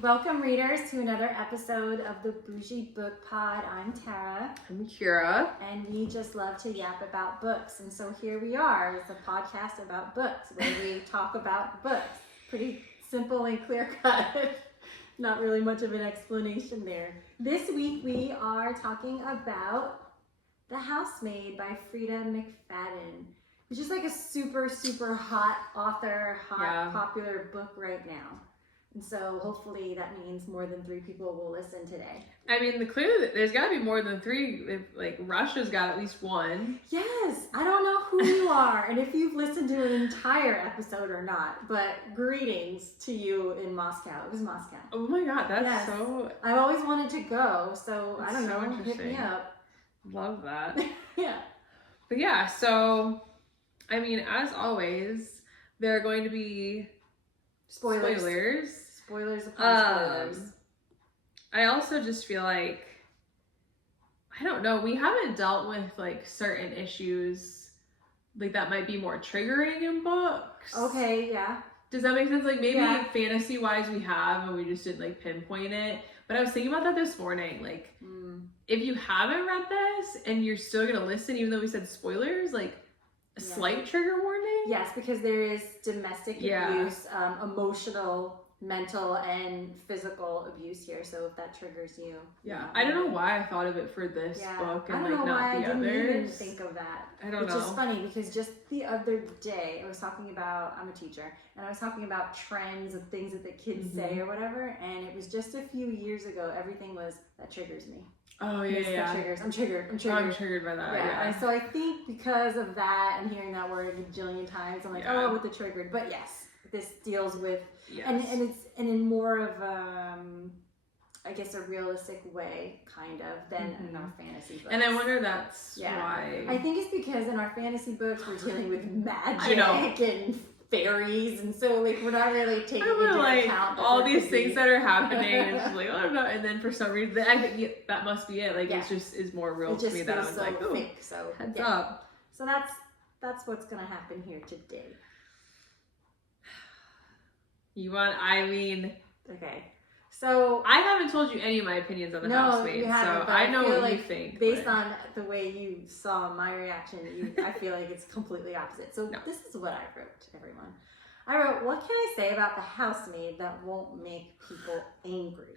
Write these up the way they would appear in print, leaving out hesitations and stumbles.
Welcome, readers, to another episode of the Bougie Book Pod. I'm Tara. I'm Kira. And we just love to yap about books. And so here we are. It's a podcast about books where we talk about books. Pretty simple and clear cut. Not really much of an explanation there. This week we are talking about The Housemaid by Freida McFadden. It's just like a super, super hot author, popular book right now. And so hopefully that means more than 3 people will listen today. I mean, clearly there's got to be more than 3. If, Russia's got at least 1. Yes, I don't know who you are and if you've listened to an entire episode or not, but greetings to you in Moscow. It was Moscow. Oh my God, that's so... I've always wanted to go, so I don't so know, hit me up. Love that. Yeah. But yeah, so, I mean, as always, there are going to be Spoilers upon spoilers. I also just feel like, I don't know, we haven't dealt with certain issues that might be more triggering in books. Okay, yeah. Does that make sense? Maybe fantasy wise we have and we just didn't pinpoint it. But I was thinking about that this morning. If you haven't read this and you're still gonna listen even though we said spoilers, a slight trigger warning? Yes, because there is domestic abuse, emotional, mental, and physical abuse here. So if that triggers you. Yeah. I don't know why I thought of it for this book and I don't know not why the I others. didn't even think of that. I don't know. Which is funny because just the other day I was talking about, I'm a teacher, and I was talking about trends of things that the kids say or whatever, and it was just a few years ago, everything was, that triggers me. Oh yeah. I'm triggered. I'm triggered by that. Yeah. And so I think because of that and hearing that word a jillion times, I'm like, oh, with the triggered. But yes, this deals with and it's in more of I guess a realistic way, kind of, than in our fantasy books. And I wonder that's why. I think it's because in our fantasy books we're dealing with magic and fairies, and so we're not really taking into account all these things that are happening. And it's just oh no, and then for some reason I think that must be it. It's just is more real to me that I was so fake. So heads up. So that's what's gonna happen here today. Okay. So I haven't told you any of my opinions on the Housemaid, so I know what you think. Based on the way you saw my reaction, I feel like it's completely opposite. So this is what I wrote, everyone. I wrote, what can I say about The Housemaid that won't make people angry?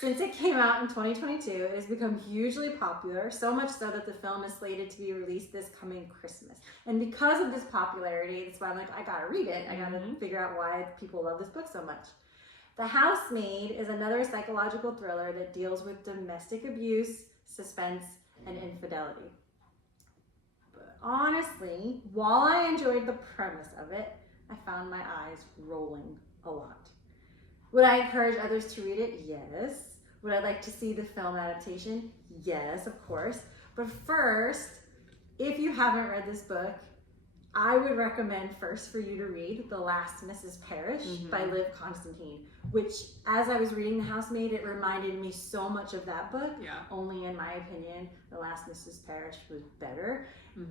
Since it came out in 2022, it has become hugely popular, so much so that the film is slated to be released this coming Christmas. And because of this popularity, that's why I'm like, I gotta read it. I gotta figure out why people love this book so much. The Housemaid is another psychological thriller that deals with domestic abuse, suspense, and infidelity. But honestly, while I enjoyed the premise of it, I found my eyes rolling a lot. Would I encourage others to read it? Yes. Would I like to see the film adaptation? Yes, of course. But first, if you haven't read this book, I would recommend first for you to read The Last Mrs. Parrish by Liv Constantine, which, as I was reading The Housemaid, it reminded me so much of that book. Yeah. Only in my opinion, The Last Mrs. Parrish was better.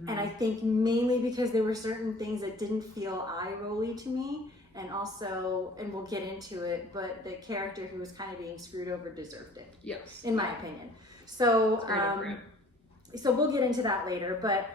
And I think mainly because there were certain things that didn't feel eye-rolly to me. And also, and we'll get into it, but the character who was kind of being screwed over deserved it. Yes. In my opinion. So, so we'll get into that later, but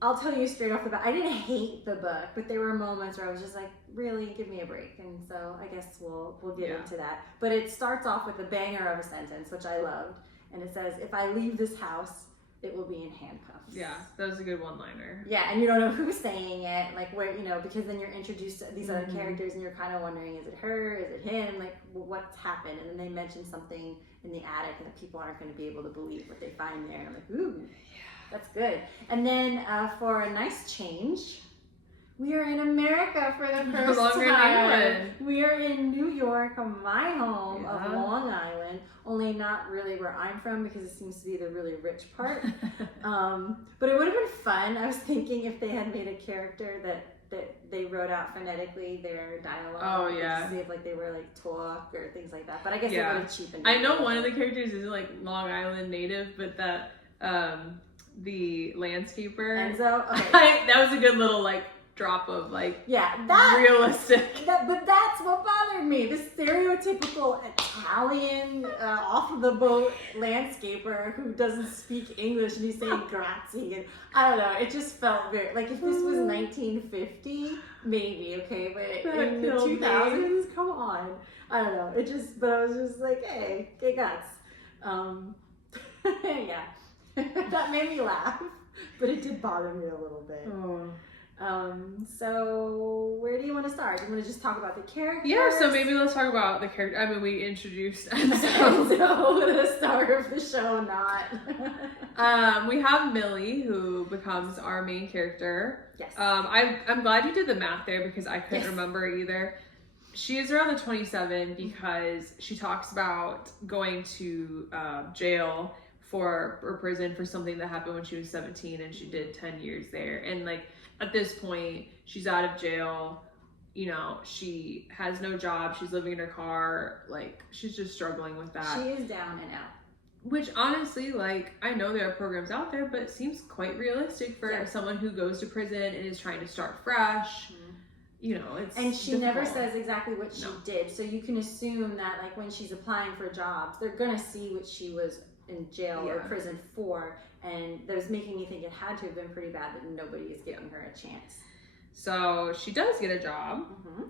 I'll tell you straight off the bat, I didn't hate the book, but there were moments where I was just like, really, give me a break. And so I guess we'll get into that. But it starts off with a banger of a sentence, which I loved. And it says, if I leave this house, it will be in handcuffs. Yeah, that was a good one-liner. Yeah, and you don't know who's saying it, where, because then you're introduced to these other characters and you're kind of wondering, is it her, is it him, what's happened? And then they mention something in the attic and that people aren't going to be able to believe what they find there. And I'm like, ooh, that's good. And then for a nice change, we are in America for the first time. We are in New York, my home of Long Island. Only not really where I'm from because it seems to be the really rich part. But it would have been fun. I was thinking if they had made a character that they wrote out phonetically their dialogue. Oh yeah. To see if they were talk or things like that. But I guess it would have cheapened. I know one of the characters is Long Island native, but that the landscaper. Enzo. Okay. That was a good little drop of like that realistic. but that's what bothered me. The stereotypical Italian off of the boat landscaper who doesn't speak English and he's saying grazie, and I don't know. It just felt very like if this was 1950, maybe okay, but in the 2000s, come on. I don't know. It just, but I was just like, hey guys, yeah, that made me laugh, but it did bother me a little bit. So where do you want to start? Do you want to just talk about the characters? Yeah, so maybe let's talk about the character. I mean, we introduced Enzo, the star of the show, not. We have Millie, who becomes our main character. Yes. I'm glad you did the math there because I couldn't remember either. She is around the 27 because she talks about going to jail or prison for something that happened when she was 17, and she did 10 years there. And like at this point, she's out of jail. You know, she has no job. She's living in her car. Like she's just struggling with that. She is down and out. Which honestly, like, I know there are programs out there, but it seems quite realistic for someone who goes to prison and is trying to start fresh. You know, it's and she difficult. never says exactly what she did, so you can assume that like when she's applying for jobs, they're gonna see what she was in jail or prison for, and that was making me think it had to have been pretty bad that nobody is giving her a chance. So she does get a job,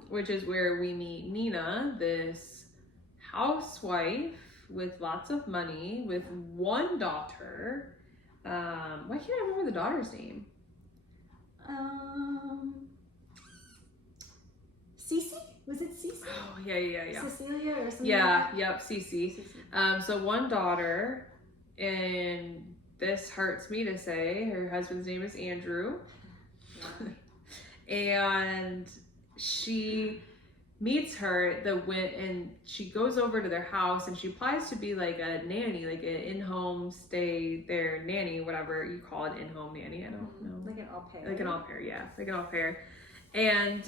which is where we meet Nina, this housewife with lots of money, with one daughter. Why can't I remember the daughter's name? Cece? Was it Cece? Oh, yeah. Cecilia or something? Cece. So one daughter, and this hurts me to say, her husband's name is Andrew. And she meets her and she goes over to their house and she applies to be like a nanny, like an in-home stay there nanny, whatever you call it, in-home nanny. I don't know. Like an au pair. Like an au pair, yeah. Like an au pair. And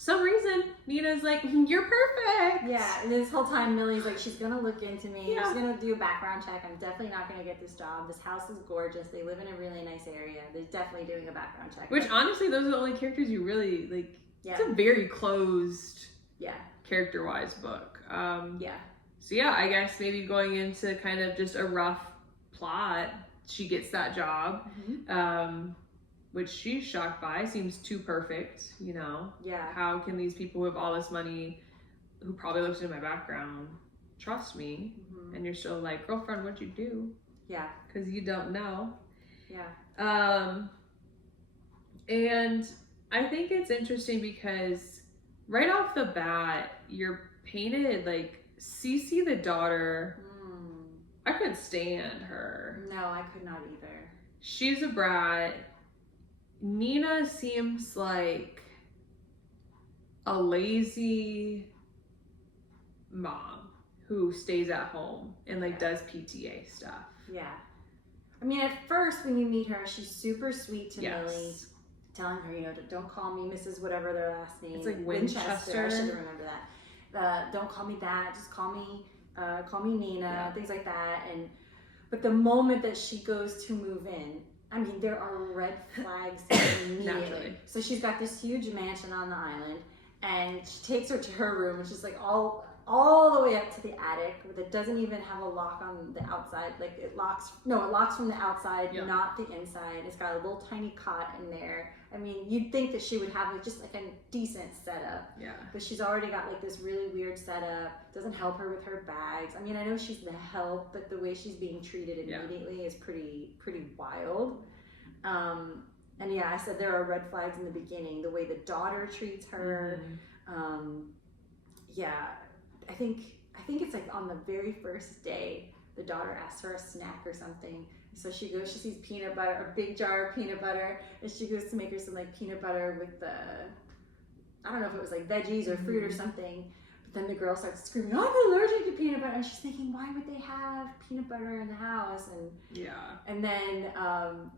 some reason Nina's like, you're perfect. Yeah, and this whole time Millie's like, she's gonna look into me. She's gonna do a background check. I'm definitely not gonna get this job. This house is gorgeous. They live in a really nice area. They're definitely doing a background check. Which honestly, those are the only characters you really like. It's a very closed, character-wise book. So yeah, I guess maybe going into kind of just a rough plot, she gets that job. Which she's shocked by, seems too perfect, you know? Yeah. How can these people who have all this money, who probably looked into my background, trust me? And you're still like, girlfriend, what'd you do? Yeah. Because you don't know. Yeah. And I think it's interesting because right off the bat, you're painted like Cece the daughter. I couldn't stand her. No, I could not either. She's a brat. Nina seems like a lazy mom who stays at home and like does PTA stuff. Yeah. I mean, at first when you meet her, she's super sweet to Millie, telling her, you know, don't call me Mrs. whatever their last name. It's like Winchester. I should remember that. Don't call me that. Just call me Nina. Things like that. But the moment that she goes to move in, I mean, there are red flags immediately. So she's got this huge mansion on the island, and she takes her to her room, which is like all the way up to the attic, that doesn't even have a lock on the outside. Like it locks from the outside, not the inside. It's got a little tiny cot in there. I mean, you'd think that she would have like just like a decent setup. Yeah. But she's already got like this really weird setup. Doesn't help her with her bags. I mean, I know she's the help, but the way she's being treated immediately is pretty wild. And yeah, I said there are red flags in the beginning. The way the daughter treats her. I think it's like on the very first day, the daughter asks for a snack or something. So she goes, she sees peanut butter, a big jar of peanut butter, and she goes to make her some like peanut butter with I don't know if it was like veggies or fruit or something. But then the girl starts screaming, I'm allergic to peanut butter. And she's thinking, why would they have peanut butter in the house? And then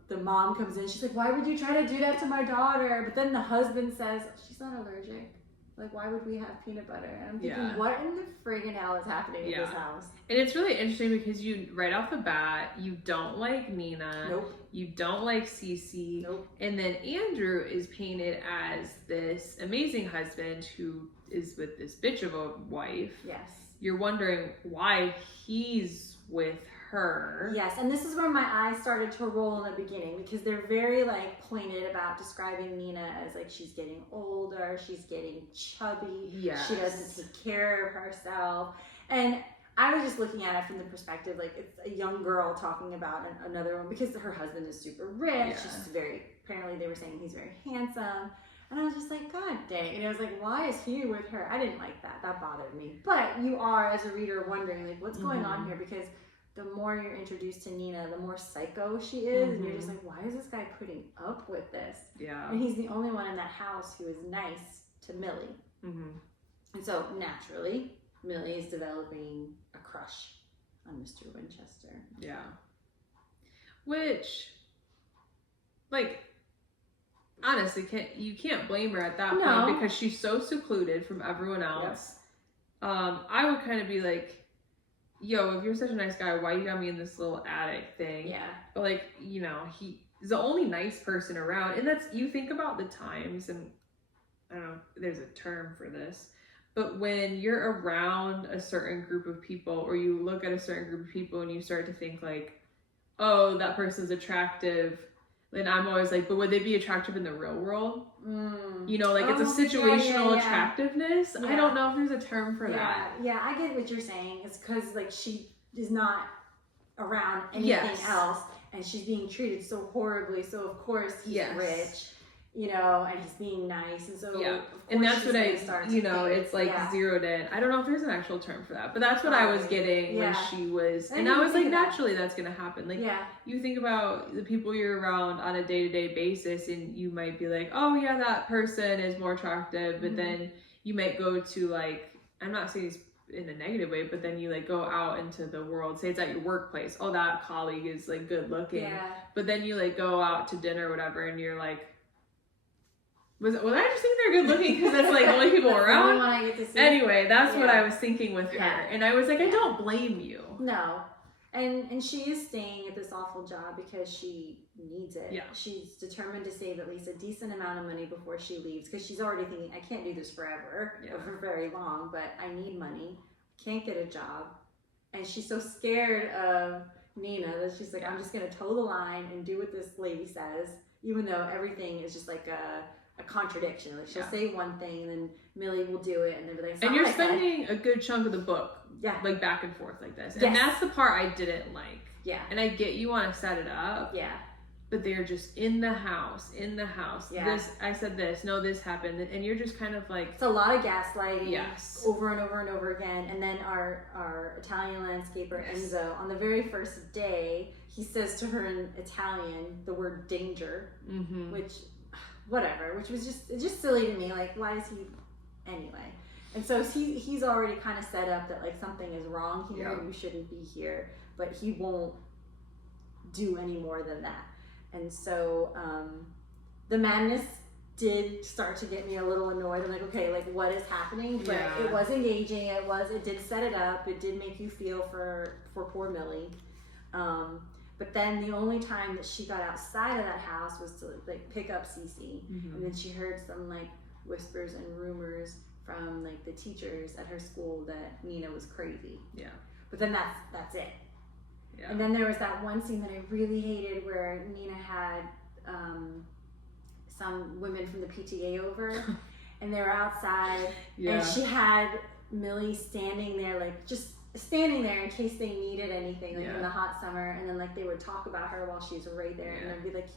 the mom comes in, she's like, why would you try to do that to my daughter? But then the husband says, she's not allergic. Like, why would we have peanut butter? And I'm thinking, what in the friggin' hell is happening in this house? And it's really interesting because you, right off the bat, you don't like Nina. Nope. You don't like Cece. Nope. And then Andrew is painted as this amazing husband who is with this bitch of a wife. Yes. You're wondering why he's with her. Yes, and this is where my eyes started to roll in the beginning, because they're very like pointed about describing Nina as like she's getting older, she's getting chubby, she doesn't take care of herself. And I was just looking at it from the perspective like it's a young girl talking about another one, because her husband is super rich. She's very, apparently they were saying he's very handsome. And I was just like, God dang. And I was like, why is he with her? I didn't like that. That bothered me. But you are, as a reader, wondering, like, what's going on here? Because the more you're introduced to Nina, the more psycho she is. And you're just like, why is this guy putting up with this? Yeah. And he's the only one in that house who is nice to Millie. And so, naturally, Millie is developing a crush on Mr. Winchester. Yeah. Which, like... honestly, you can't blame her at that point because she's so secluded from everyone else. I would kind of be like, yo, if you're such a nice guy, why you got me in this little attic thing? Yeah. But like, you know, he's the only nice person around. And that's, you think about the times, and I don't know, there's a term for this, but when you're around a certain group of people, or you look at a certain group of people and you start to think like, oh, that person's attractive, then I'm always like, but would they be attractive in the real world? You know, like it's a situational attractiveness. I don't know if there's a term for that. Yeah, I get what you're saying. It's because like she is not around anything else, and she's being treated so horribly. So of course he's rich, you know, and he's being nice, and so and that's what you know, it's like zeroed in. I don't know if there's an actual term for that, but that's what I was getting when she was, and I was like, naturally that's gonna happen. Like you think about the people you're around on a day-to-day basis, and you might be like, oh yeah, that person is more attractive, but then you might go to like, I'm not saying it's in a negative way, but then you like go out into the world, say it's at your workplace, oh that colleague is like good looking, but then you like go out to dinner or whatever, and you're like, was I just think they're good looking because that's like the only people around? The only one I get to see. Anyway, that's what I was thinking with her, and I was like, I don't blame you. No, and she is staying at this awful job because she needs it. Yeah, she's determined to save at least a decent amount of money before she leaves, because she's already thinking, I can't do this forever or for very long, but I need money. Can't get a job, and she's so scared of Nina that she's like, I'm just gonna toe the line and do what this lady says, even though everything is just like a contradiction. Like she'll say one thing and then Millie will do it, and they'll be like, and you're spending a good chunk of the book like back and forth like this, and that's the part I didn't like. And I get you want to set it up, but they're just in the house this, I said this, no, this happened, and you're just kind of like, it's a lot of gaslighting over and over and over again. And then our Italian landscaper Enzo, on the very first day, he says to her in Italian the word danger, which was just silly to me. Like, why is he anyway? And so he's already kind of set up that like something is wrong here, you shouldn't be here, but he won't do any more than that. And so the madness did start to get me a little annoyed. I'm like, okay, like what is happening? But it was engaging. It did set it up. It did make you feel for poor Millie. But then the only time that she got outside of that house was to like pick up Cece, and then she heard some like whispers and rumors from like the teachers at her school that Nina was crazy. But then that's it. And then there was that one scene that I really hated where Nina had some women from the PTA over, and they were outside, and she had Millie standing there, like just standing there in case they needed anything, like in the hot summer, and then like they would talk about her while she's right there, and they'd be like,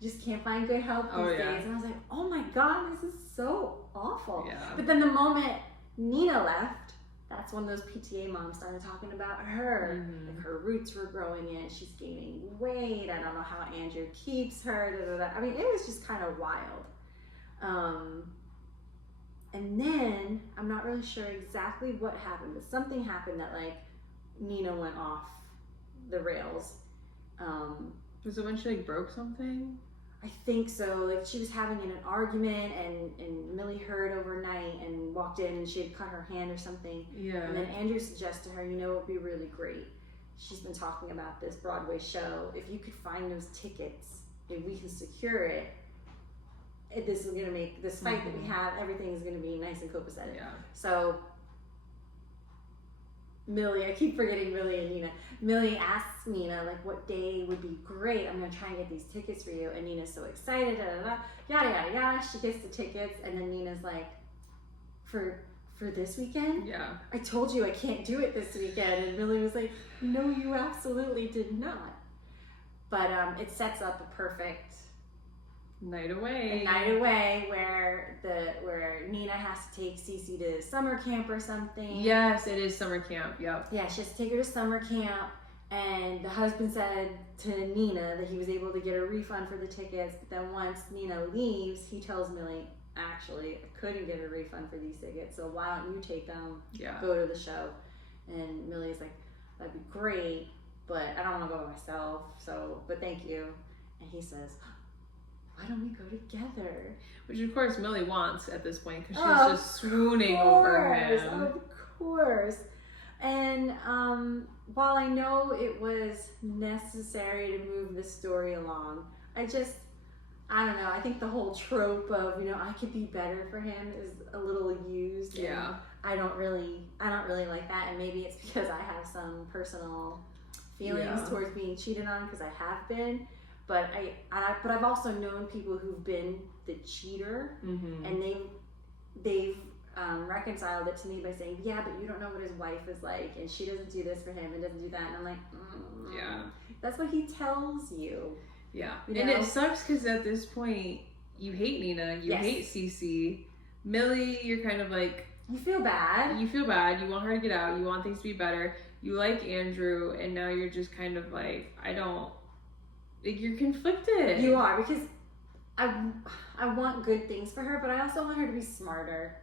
you just can't find good help these days. And I was like, oh my god, this is so awful. But then the moment Nina left, that's when those PTA moms started talking about her. Like her roots were growing in, she's gaining weight, I don't know how Andrew keeps her, I mean, it was just kind of wild. And then, I'm not really sure exactly what happened, but something happened that like Nina went off the rails. Was it when she like broke something? I think so. Like, she was having an argument, and Millie heard overnight and walked in, and she had cut her hand or something. Yeah. And then Andrew suggested to her, you know, it would be really great. She's been talking about this Broadway show. If you could find those tickets, if we can secure it, this is going to make this fight that we have, everything is going to be nice and copacetic. Yeah. So Millie, I keep forgetting Millie and Nina. Millie asks Nina, like, what day would be great? I'm going to try and get these tickets for you. And Nina's so excited, yada, yada, yada. She gets the tickets, and then Nina's like, for this weekend? Yeah. I told you I can't do it this weekend. And Millie was like, no, you absolutely did not. But it sets up a perfect night away. A night away where Nina has to take Cece to summer camp or something. Yes, it is summer camp. Yep. Yeah, she has to take her to summer camp, and the husband said to Nina that he was able to get a refund for the tickets, but then once Nina leaves, he tells Millie, actually, I couldn't get a refund for these tickets, so why don't you take them, go to the show? And Millie's like, that'd be great, but I don't want to go by myself, but thank you. And he says, why don't we go together? Which, of course, Millie wants at this point because she's just swooning over him. Of course. And while I know it was necessary to move the story along, I don't know. I think the whole trope of, I could be better for him is a little used. Yeah. I don't really like that. And maybe it's because I have some personal feelings towards being cheated on because I have been. But I've also known people who've been the cheater, and they've reconciled it to me by saying, yeah, but you don't know what his wife is like, and she doesn't do this for him and doesn't do that. And I'm like, yeah, that's what he tells you. Yeah, and it sucks because at this point you hate Nina, you hate Cece, Millie. You're kind of like, you feel bad. You want her to get out. You want things to be better. You like Andrew, and now you're just kind of like, you're conflicted. You are, because I want good things for her, but I also want her to be smarter.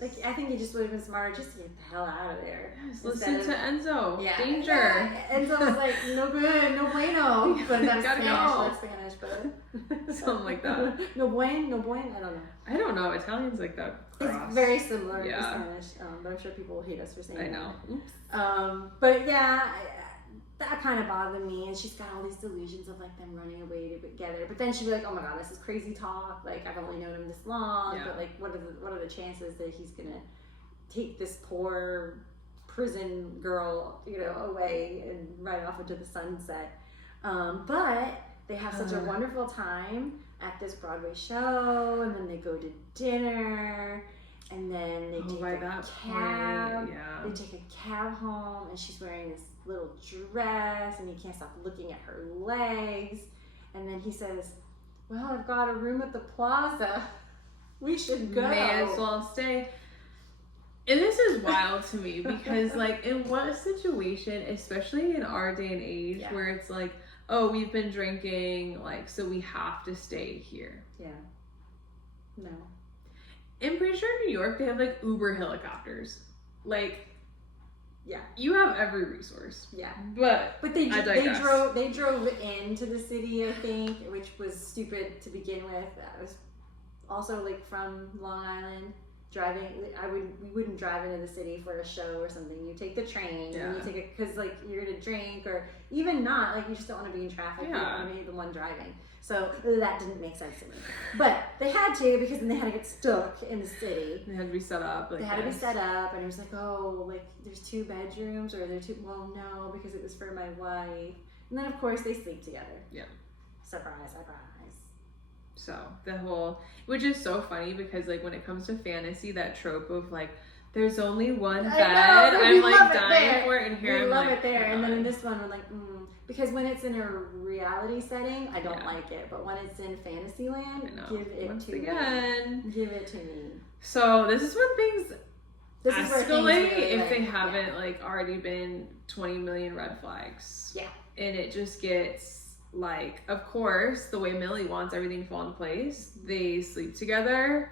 Like, I think it just would have been smarter just to get the hell out of there. Yes, listen to Enzo. Yeah. Danger. Yeah. Enzo was like, no good, no bueno. But that's Spanish. That's Spanish, but something like that. No buen, I don't know. I don't know. Italian's like that. It's very similar to Spanish, but I'm sure people will hate us for saying that. I know. Oops. But yeah, that kind of bothered me, and she's got all these delusions of like them running away together. But then she'd be like, "Oh my god, this is crazy talk. Like, I've only known him this long, but like, what are the chances that he's gonna take this poor prison girl, away and right off into the sunset?" But they have such a wonderful time at this Broadway show, and then they go to dinner, and then they take a cab. They take a cab home, and she's wearing this little dress, and he can't stop looking at her legs. And then he says, well, I've got a room at the plaza. We should go. May as well stay. And this is wild to me because, like, in what situation, especially in our day and age, where it's like, oh, we've been drinking, like, so we have to stay here. Yeah. No. I'm pretty sure in New York they have like Uber helicopters. Like, yeah, you have every resource. Yeah, but they drove into the city, I think, which was stupid to begin with. I was also like from Long Island. We wouldn't drive into the city for a show or something. You take the train, and you take it because like you're gonna drink, or even not, like you just don't want to be in traffic. You don't want to be the one driving. So that didn't make sense to me. But they had to, because then they had to get stuck in the city. They had to be set up. They had to be set up, and it was like, oh, like there's 2 bedrooms, or there's 2. Well, no, because it was for my wife. And then of course they sleep together. Yeah. Surprise. So the whole, which is so funny because like when it comes to fantasy, that trope of like there's only one bed, I'm like dying for it, and here we love like, it there. And then in this one we're like, because when it's in a reality setting, I don't like it, but when it's in Fantasyland, give it to me. So this is when things escalate if they haven't yeah. like already been 20 million red flags. Yeah. And it just gets like, of course, the way Millie wants everything to fall into place, they sleep together.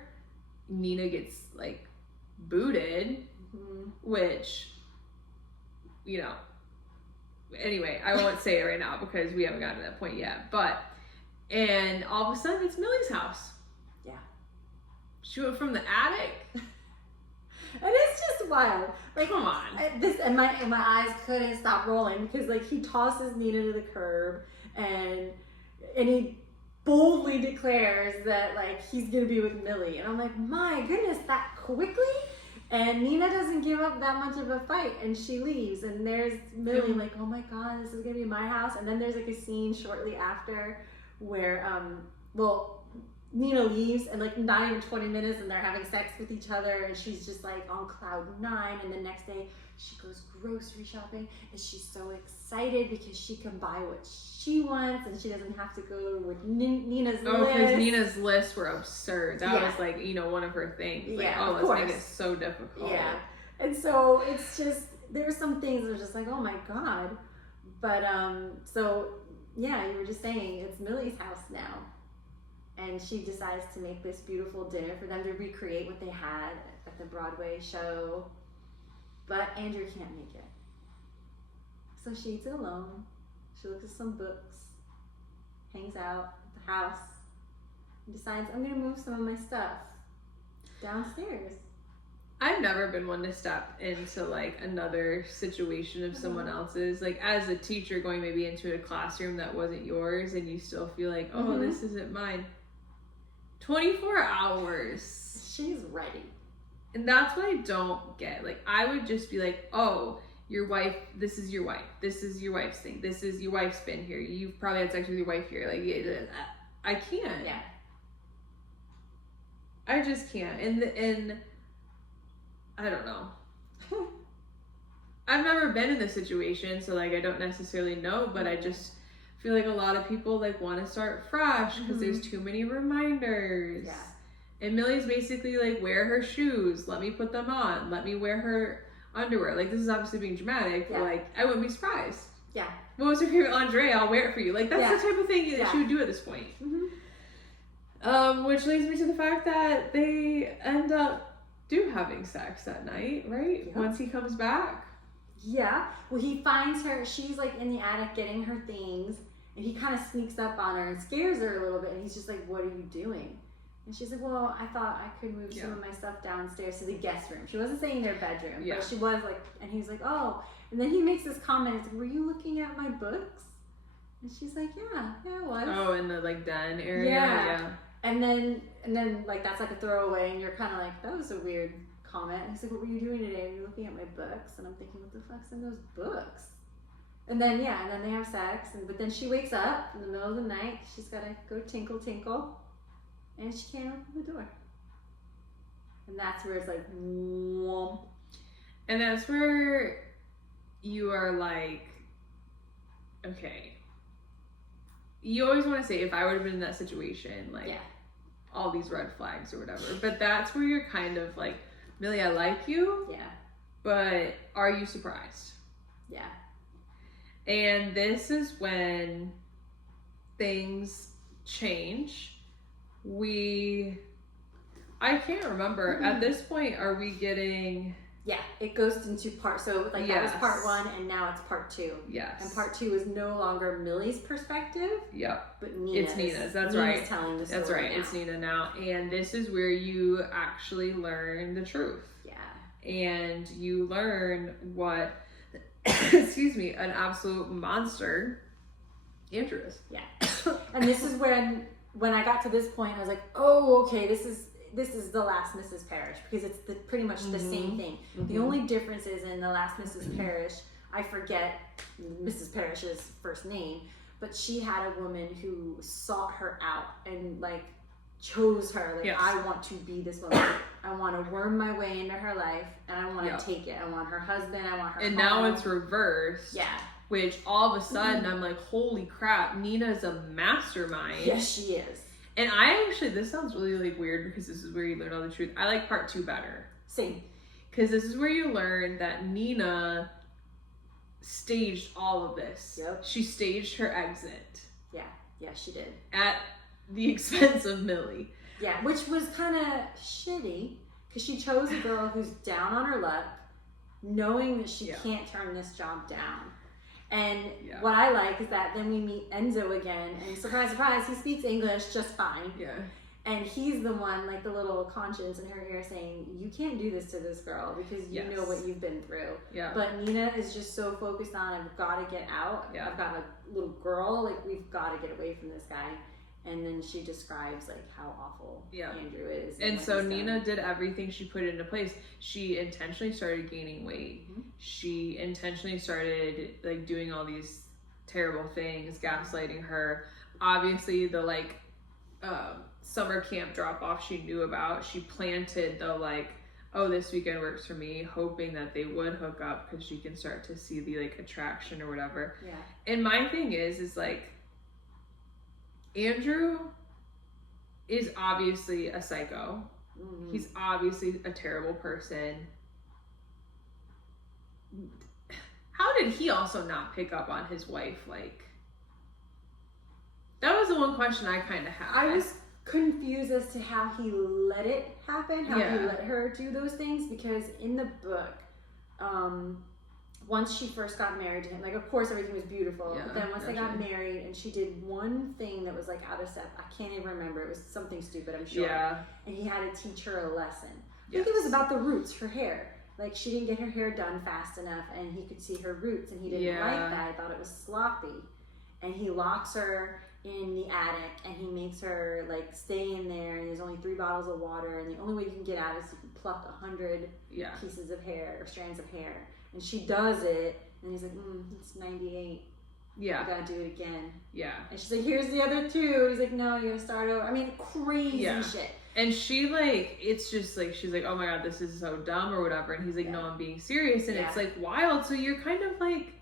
Nina gets like booted, which, you know, anyway, I won't say it right now because we haven't gotten to that point yet. But And all of a sudden, it's Millie's house. Yeah. She went from the attic. And it's just wild. Like, come on. My eyes couldn't stop rolling because like he tosses Nina to the curb and he boldly declares that like he's gonna be with Millie. And I'm like, my goodness, that quickly? And Nina doesn't give up that much of a fight and she leaves. And there's Millie like, oh my God, this is gonna be my house. And then there's like a scene shortly after where Nina leaves and like not even 20 minutes and they're having sex with each other and she's just like on cloud 9, and the next day she goes grocery shopping and she's so excited because she can buy what she wants and she doesn't have to go with Nina's list. Oh, because Nina's lists were absurd. That was like, one of her things. Like, yeah, let's make it so difficult. Yeah. And so it's just, there's some things that are just like, oh my God. But so yeah, you were just saying it's Millie's house now. And she decides to make this beautiful dinner for them to recreate what they had at the Broadway show. But Andrew can't make it. So she eats it alone. She looks at some books, hangs out at the house, and decides, I'm going to move some of my stuff downstairs. I've never been one to step into like another situation of someone else's. Like as a teacher going maybe into a classroom that wasn't yours and you still feel like, oh, this isn't mine. 24 hours. She's ready. And that's what I don't get. Like, I would just be like, oh, your wife, this is your wife. This is your wife's thing. This is your wife's been here. You've probably had sex with your wife here. Like, I can't. Yeah. I just can't. And I don't know. I've never been in this situation, so, like, I don't necessarily know, but I just feel like a lot of people like want to start fresh because there's too many reminders. Yeah. And Millie's basically like, wear her shoes, let me put them on, let me wear her underwear. Like, this is obviously being dramatic, but like, I wouldn't be surprised. Yeah. What was your favorite lingerie? I'll wear it for you. Like, that's the type of thing that she would do at this point. Which leads me to the fact that they end up having sex that night, right? Yep. Once he comes back. Yeah. Well, he finds her. She's like in the attic getting her things. And he kind of sneaks up on her and scares her a little bit. And he's just like, what are you doing? And she's like, well, I thought I could move some of my stuff downstairs to the guest room. She wasn't saying their bedroom, but she was like, and he was like, oh. And then he makes this comment. It's like, were you looking at my books? And she's like, yeah, I was. Oh, in the like den area? Yeah. And then like, that's like a throwaway. And you're kind of like, that was a weird comment. And he's like, what were you doing today? Were you looking at my books? And I'm thinking, what the fuck's in those books? And then, and then they have sex. But then she wakes up in the middle of the night. She's got to go tinkle, tinkle. And she can't open the door. And that's where it's like, whoa. And that's where you are like, okay. You always want to say, if I would have been in that situation, like, all these red flags or whatever. But that's where you're kind of like, Millie, I like you. Yeah. But are you surprised? Yeah. And this is when things change. I can't remember. At this point, are we getting... Yeah, it goes into part... So, like, that was part 1, and now it's part 2. Yes. And part 2 is no longer Millie's perspective. Yep. But Nina's. It's Nina's. That's Nina's right. telling the story. That's right. Now. It's Nina now. And this is where you actually learn the truth. Yeah. And you learn what... excuse me, an absolute monster Andrew is. Yeah. And this is when I got to this point, I was like, oh, okay, this is the last Mrs. Parrish, because it's pretty much the same thing. The only difference is in the last Mrs. Parrish, I forget Mrs. Parrish's first name, but she had a woman who sought her out and like chose her. Like, I want to be this woman. I want to worm my way into her life, and I want to take it. I want her husband. I want her. And home. now it's reversed. Yeah. Which all of a sudden I'm like, holy crap, Nina's a mastermind. Yes, she is. And I actually, this sounds really like weird because this is where you learn all the truth. I like part 2 better. Same. Because this is where you learn that Nina staged all of this. Yep. She staged her exit. Yeah. Yeah, she did. At the expense of Millie. Yeah, which was kind of shitty because she chose a girl who's down on her luck, knowing that she can't turn this job down. And what I like is that then we meet Enzo again, and surprise, surprise, he speaks English just fine. Yeah. And he's the one, like the little conscience in her ear saying, you can't do this to this girl because you know what you've been through. Yeah. But Nina is just so focused on, I've got to get out. Yeah. I've got a little girl. Like, we've got to get away from this guy. And then she describes, like, how awful Andrew is. And so Nina did everything she put into place. She intentionally started gaining weight. Mm-hmm. She intentionally started, like, doing all these terrible things, gaslighting her. Obviously, the, like, summer camp drop-off she knew about. She planted the, like, oh, this weekend works for me, hoping that they would hook up because she can start to see the, like, attraction or whatever. Yeah. And my thing is like, Andrew is obviously a psycho. Mm-hmm. He's obviously a terrible person. How did he also not pick up on his wife? Like, that was the one question I kind of had. I was confused as to how he let it happen, how he let her do those things, because in the book, once she first got married to him, like, of course everything was beautiful, but then once they got married and she did one thing that was, like, out of step, I can't even remember, it was something stupid, I'm sure, and he had to teach her a lesson. I think it was about the roots, her hair, like, she didn't get her hair done fast enough and he could see her roots and he didn't like that. I thought it was sloppy, and he locks her in the attic and he makes her, like, stay in there, and there's only 3 bottles of water, and the only way you can get out is if you pluck 100 pieces of hair or strands of hair. And she does it, and he's like, it's 98. Yeah. You gotta do it again. Yeah. And she's like, here's the other 2. He's like, no, you gotta start over. I mean, crazy shit. And she, like, it's just like, she's like, oh my God, this is so dumb or whatever. And he's like, no, I'm being serious. And it's, like, wild. So you're kind of like.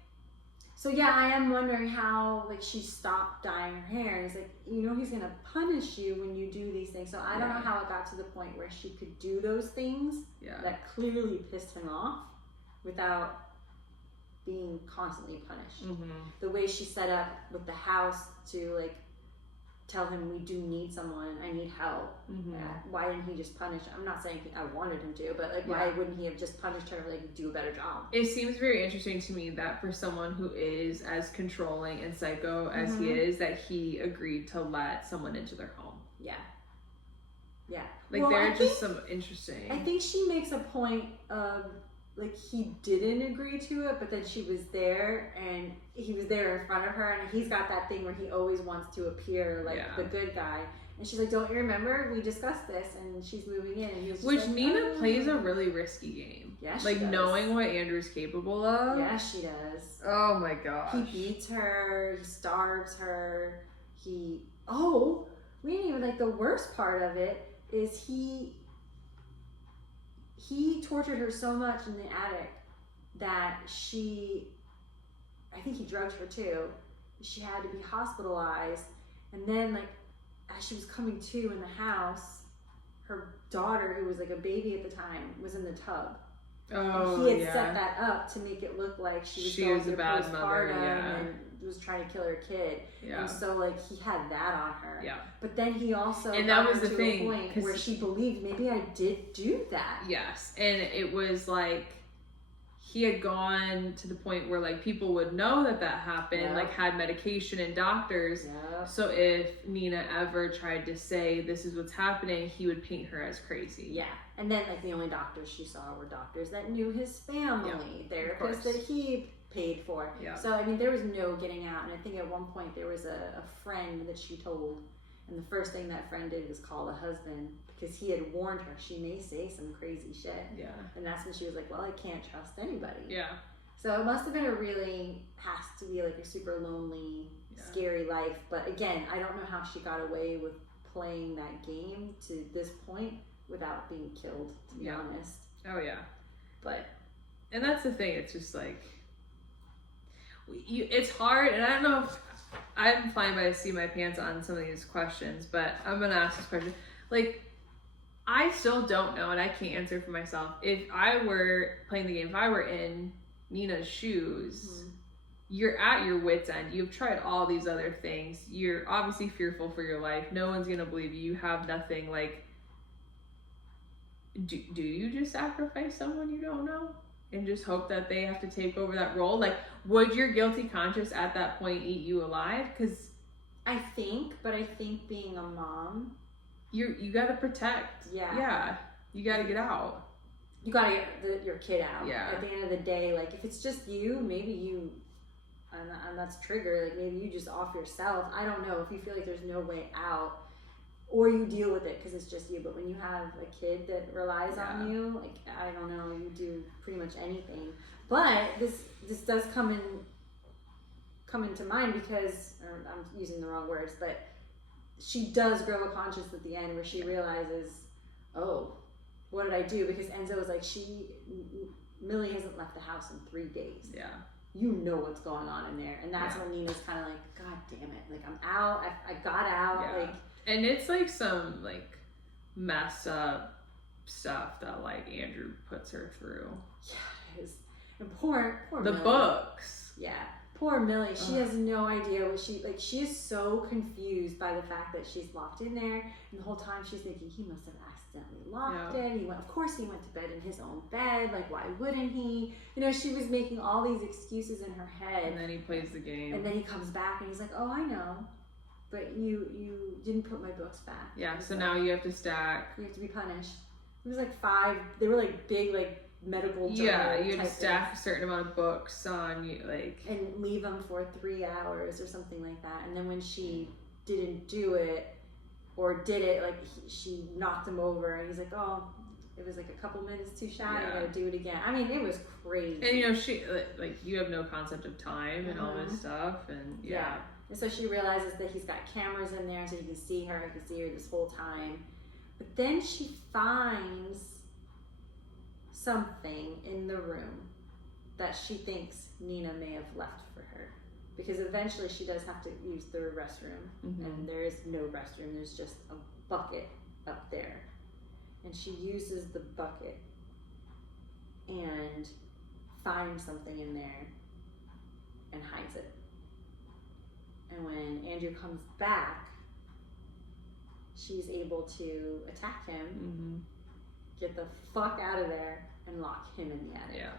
So I am wondering how, like, she stopped dyeing her hair. And he's like, you know, he's gonna punish you when you do these things. So I don't know how it got to the point where she could do those things that clearly pissed him off without being constantly punished. Mm-hmm. The way she set up with the house to, like, tell him, we do need someone, I need help. Mm-hmm. Why didn't he just punish? I'm not saying I wanted him to, but, like, why wouldn't he have just punished her, like, do a better job? It seems very interesting to me that for someone who is as controlling and psycho as he is, that he agreed to let someone into their home. Yeah. Yeah. Like, there are just some interesting. I think she makes a point of, like, he didn't agree to it, but then she was there, and he was there in front of her, and he's got that thing where he always wants to appear like the good guy. And she's like, don't you remember? We discussed this, and she's moving in. And he was just Which Nina plays a really risky game. Yeah, she does. Knowing what Andrew's capable of. Yeah, she does. Oh my gosh. He beats her, he starves her, we didn't even, like, the worst part of it is he tortured her so much in the attic that I think he drugged her too. She had to be hospitalized. And then, like, as she was coming to in the house, her daughter, who was, like, a baby at the time, was in the tub. Oh, and he had set that up to make it look like she was a bad mother, and was trying to kill her kid. Yeah. And so, like, he had that on her. Yeah. But then he also that was the thing, a point where she believed maybe I did do that. Yes. And it was like he had gone to the point where, like, people would know that happened, like, had medication and doctors. Yeah. So if Nina ever tried to say this is what's happening, he would paint her as crazy. Yeah. And then, like, the only doctors she saw were doctors that knew his family, therapists that he paid for. Yeah. So, I mean, there was no getting out. And I think at one point there was a friend that she told, and the first thing that friend did was call the husband because he had warned her she may say some crazy shit. Yeah. And that's when she was like, well, I can't trust anybody. Yeah. So it must have been has to be like a super lonely, scary life. But again, I don't know how she got away with playing that game to this point without being killed, to be honest. Oh, yeah. And that's the thing, it's just like, it's hard, and I don't know if I'm flying by the seat of my pants on some of these questions, but I'm gonna ask this question. Like, I still don't know, and I can't answer for myself. If I were playing the game, if I were in Nina's shoes, you're at your wit's end. You've tried all these other things. You're obviously fearful for your life. No one's gonna believe you. You have nothing. Like, do you just sacrifice someone you don't know? and just hope that they have to take over that role? Like, would your guilty conscience at that point eat you alive? Because I think being a mom, you got to protect. Yeah. You got to get out. You got to get your kid out. Yeah. At the end of the day, like, if it's just you, maybe you, and that's trigger, like, maybe you just off yourself. I don't know, if you feel like there's no way out, or you deal with it because it's just you. But when you have a kid that relies on you, like, I don't know, you do pretty much anything. But this does come into mind because, or I'm using the wrong words, but she does grow a conscience at the end where she realizes, oh, what did I do? Because Enzo was like, Millie hasn't left the house in 3 days. Yeah. You know what's going on in there. And that's when Nina's kind of like, God damn it. Like, I'm out. I got out. Yeah. Like, and it's like some like messed up stuff that like Andrew puts her through. Yeah, it is. And poor the Millie. Books. Yeah. Poor Millie. She has no idea what she is so confused by the fact that she's locked in there. And the whole time she's thinking, he must have accidentally locked it. Of course he went to bed in his own bed. Like, why wouldn't he? You know, she was making all these excuses in her head. And then he plays the game. And then he comes back and he's like, oh, I know. But you didn't put my books back. Yeah, so now you have to stack. You have to be punished. It was like 5. They were like big, like medical journal. Yeah, you had to stack a certain amount of books on you, like, and leave them for 3 hours or something like that. And then when she didn't do it, or did it, like, she knocked him over, and he's like, oh, it was like a couple minutes too shy. I gotta do it again. I mean, it was crazy. And you know, she like, you have no concept of time and all this stuff, and And so she realizes that he's got cameras in there, so he can see her. He can see her this whole time. But then she finds something in the room that she thinks Nina may have left for her, because eventually she does have to use the restroom, and there is no restroom. There's just a bucket up there, and she uses the bucket and finds something in there and hides it. And when Andrew comes back, she's able to attack him, get the fuck out of there, and lock him in the attic. Yeah.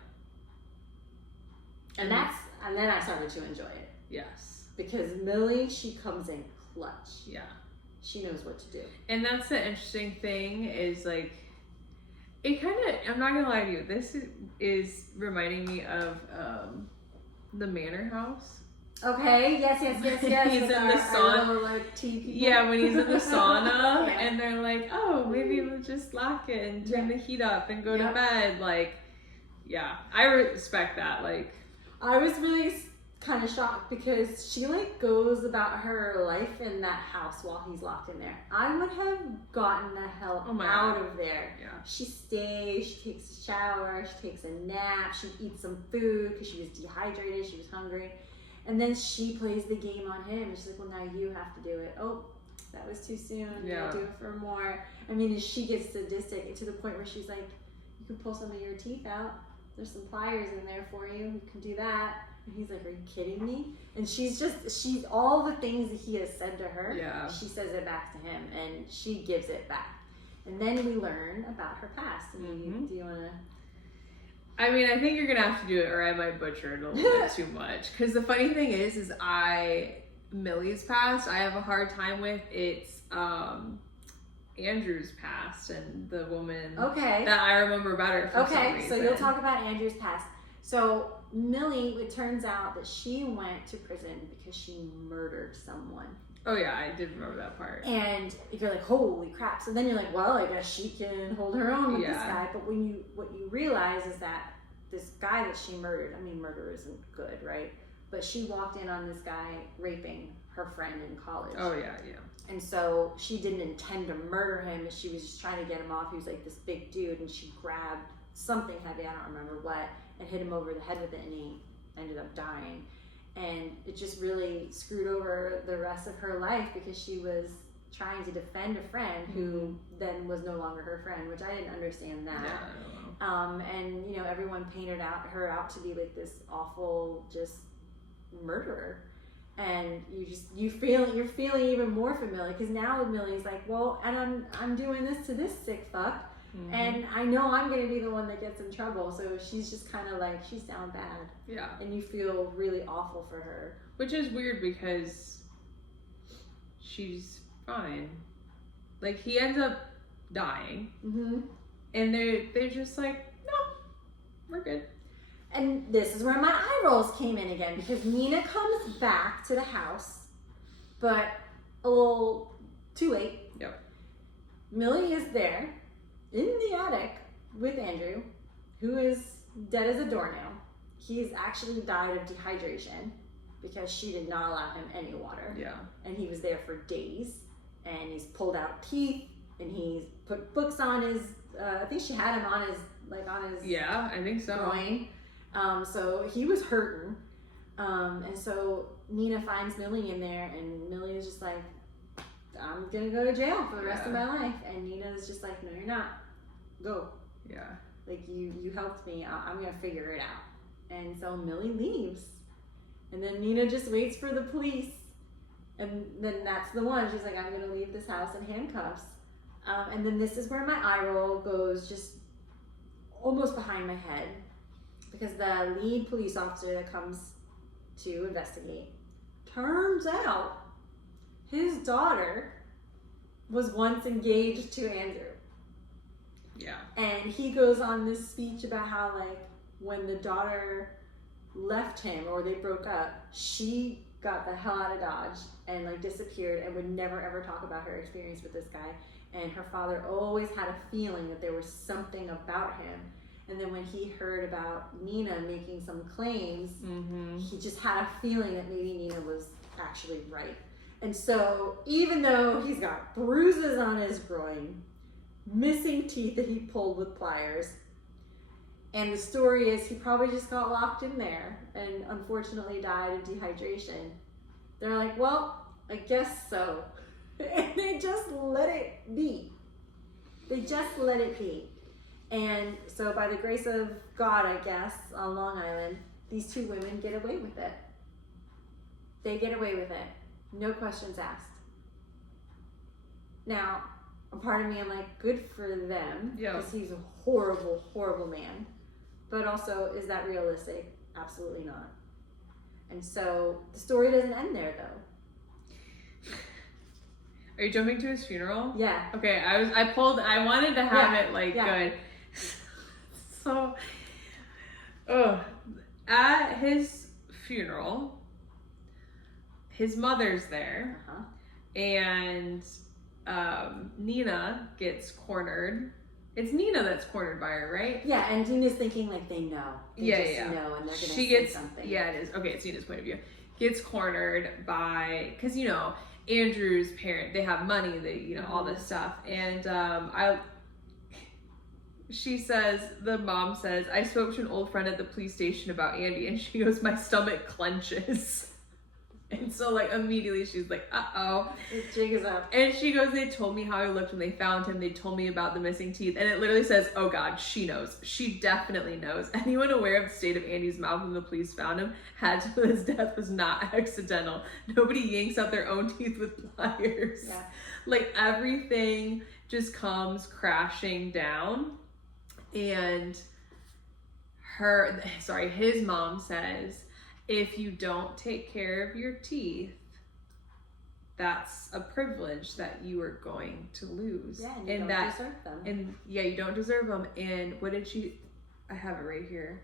And then I started to enjoy it. Yes. Because Millie, she comes in clutch. Yeah. She knows what to do. And that's the interesting thing is, like, it kind of, I'm not gonna lie to you, this is reminding me of the Manor House. Okay, yes. He's in the sauna. Little, like, tea people. Yeah, when he's in the sauna, and they're like, oh, maybe we'll just lock it and turn the heat up and go to bed. Like, yeah, I respect that. Like, I was really kind of shocked because she, like, goes about her life in that house while he's locked in there. I would have gotten the hell out of there. Yeah. She stays, she takes a shower, she takes a nap, she eats some food because she was dehydrated, she was hungry. And then she plays the game on him, and she's like, well, now you have to do it. Oh, that was too soon. Yeah. Do it for more. I mean, she gets sadistic to the point where she's like, you can pull some of your teeth out. There's some pliers in there for you. You can do that. And he's like, are you kidding me? And she's all the things that he has said to her, she says it back to him, and she gives it back. And then we learn about her past. And do you want to... I mean, I think you're gonna have to do it, or I might butcher it a little bit too much. Because the funny thing is Millie's past, I have a hard time with. It's Andrew's past, and the woman that I remember better for some reason. So you'll talk about Andrew's past. So Millie, it turns out that she went to prison because she murdered someone. Oh yeah, I did remember that part. And you're like, holy crap. So then you're like, well, I guess she can hold her own with this guy. But what you realize is that this guy that she murdered, I mean, murder isn't good, right? But she walked in on this guy raping her friend in college. Oh yeah. And so she didn't intend to murder him. She was just trying to get him off. He was like this big dude, and she grabbed something heavy, I don't remember what, and hit him over the head with it, and he ended up dying. And it just really screwed over the rest of her life because she was trying to defend a friend who then was no longer her friend, which I didn't understand that. Yeah, I don't know. And you know, everyone painted her out to be like this awful, just murderer. And you're feeling even more familiar because now Millie's like, well, and I'm doing this to this sick fuck. Mm-hmm. And I know I'm going to be the one that gets in trouble. So she's just kind of like, she's down bad. Yeah. And you feel really awful for her. Which is weird because she's fine. Like, he ends up dying. Mm-hmm. And they're just like, no, we're good. And this is where my eye rolls came in again, because Nina comes back to the house, but a little too late. Yep. Millie is there in the attic with Andrew, who is dead as a doornail. He's actually died of dehydration because she did not allow him any water. Yeah. And he was there for days, and he's pulled out teeth, and he's put books on his, I think she had him on his, Yeah, I think so. groin. So he was hurting. And so Nina finds Millie in there, and Millie is just like, I'm gonna go to jail for the rest of my life. And Nina's just like, no, you're not. Go. Yeah. Like, you helped me. I'm gonna figure it out. And so Millie leaves. And then Nina just waits for the police. And then that's the one. She's like, I'm gonna leave this house in handcuffs. And then this is where my eye roll goes just almost behind my head. Because the lead police officer that comes to investigate, turns out his daughter was once engaged to Andrew. Yeah. And he goes on this speech about how, like, when the daughter left him or they broke up, she got the hell out of Dodge and, like, disappeared and would never ever talk about her experience with this guy. And her father always had a feeling that there was something about him. And then when he heard about Nina making some claims, he just had a feeling that maybe Nina was actually right. And so even though he's got bruises on his groin, missing teeth that he pulled with pliers, and the story is he probably just got locked in there and unfortunately died of dehydration, they're like, well, I guess so. And they just let it be. They just let it be. And so by the grace of God, I guess, on Long Island, these two women get away with it. They get away with it. No questions asked. Now, a part of me, I'm like, good for them. Because he's a horrible, horrible man. But also, is that realistic? Absolutely not. And so, the story doesn't end there, though. Are you jumping to his funeral? Yeah. Okay, I wanted to have it, like, good. So, at his funeral, his mother's there, and Nina gets cornered. It's Nina that's cornered by her, right? Yeah, and Nina's thinking like they know. They just know, and they're gonna say something. Yeah, it is. Okay, it's Nina's point of view. Gets cornered by, because, you know, Andrew's parent, they have money, they, you know, all this stuff. And she says, the mom says, I spoke to an old friend at the police station about Andy, and she goes, my stomach clenches. And so, like, immediately she's like, uh-oh. The jig is up. And she goes, they told me how he looked when they found him. They told me about the missing teeth. And it literally says, oh God, she knows. She definitely knows. Anyone aware of the state of Andy's mouth when the police found him had to know his death was not accidental. Nobody yanks out their own teeth with pliers. Yeah. Like, everything just comes crashing down. And his mom says, if you don't take care of your teeth, that's a privilege that you are going to lose. Yeah, and you don't deserve them. And yeah, you don't deserve them. And what did she, I have it right here.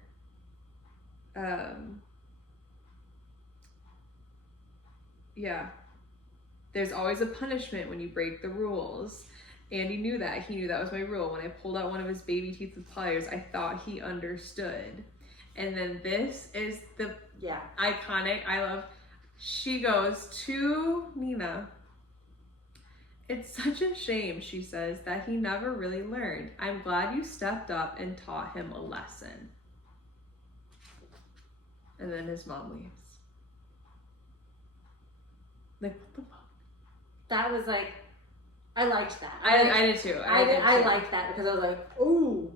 Yeah. There's always a punishment when you break the rules. Andy knew that. He knew that was my rule. When I pulled out one of his baby teeth with pliers, I thought he understood. And then this is the iconic, I love, she goes to Nina. It's such a shame, she says, that he never really learned. I'm glad you stepped up and taught him a lesson. And then his mom leaves. Like, what the fuck? That was like, I liked that. I did too. I liked that because I was like, ooh,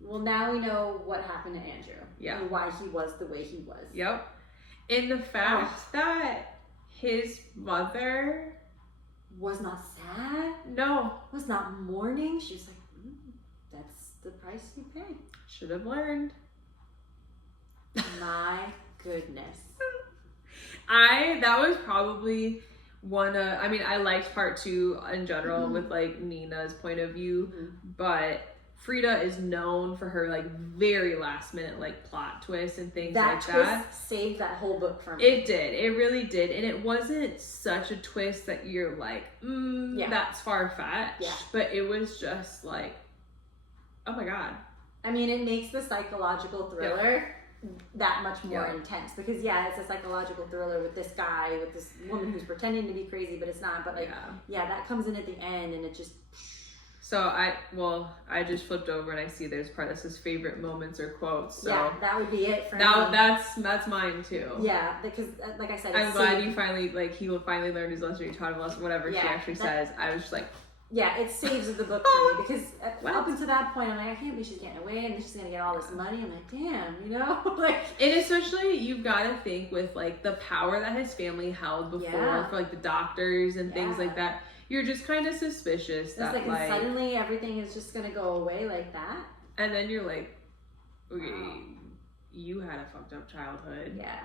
well, now we know what happened to Andrew. Yeah. And why he was the way he was. Yep. And the fact that his mother was not sad. No. Was not mourning. She was like, the price you pay. Should have learned. My goodness. That was probably one of, I mean, I liked part 2 in general with like Nina's point of view, but Freida is known for her like very last minute like plot twists and things like that. That twist saved that whole book for me. It did. It really did. And it wasn't such a twist that you're like, that's far-fetched. Yeah. But it was just like, oh my God. I mean, it makes the psychological thriller that much more intense, because it's a psychological thriller with this guy, with this woman who's pretending to be crazy, but it's not. But like, that comes in at the end, and it just. So I just flipped over and I see there's part that says favorite moments or quotes. So that would be it for me. That's mine too. Yeah, because like I said, I'm glad you finally he will finally learn his lesson. You taught him a lesson, whatever she actually says. I was just like. Yeah, it saves the book for me, because up until that point, I'm like, I can't believe she's getting away and she's gonna get all this money. I'm like, damn, like. And especially, you've got to think with like the power that his family held before for like the doctors and things like that. You're just kind of suspicious that like, and suddenly everything is just gonna go away like that. And then you're like, okay, you had a fucked up childhood. Yeah.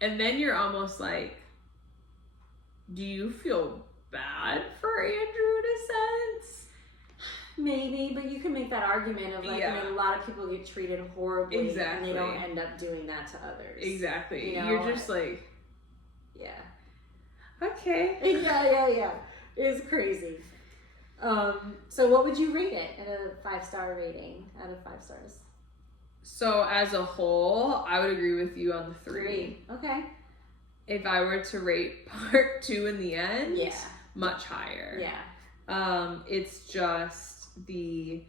And then you're almost like, do you feel bad for Andrew in a sense? Maybe, but you can make that argument of like, a lot of people get treated horribly and they don't end up doing that to others. Exactly. You're just like, okay. Yeah. It's crazy. So what would you rate it at a 5-star rating out of 5 stars? So as a whole, I would agree with you on the 3. Okay. If I were to rate part 2 in the end, much higher. Yeah. It's just the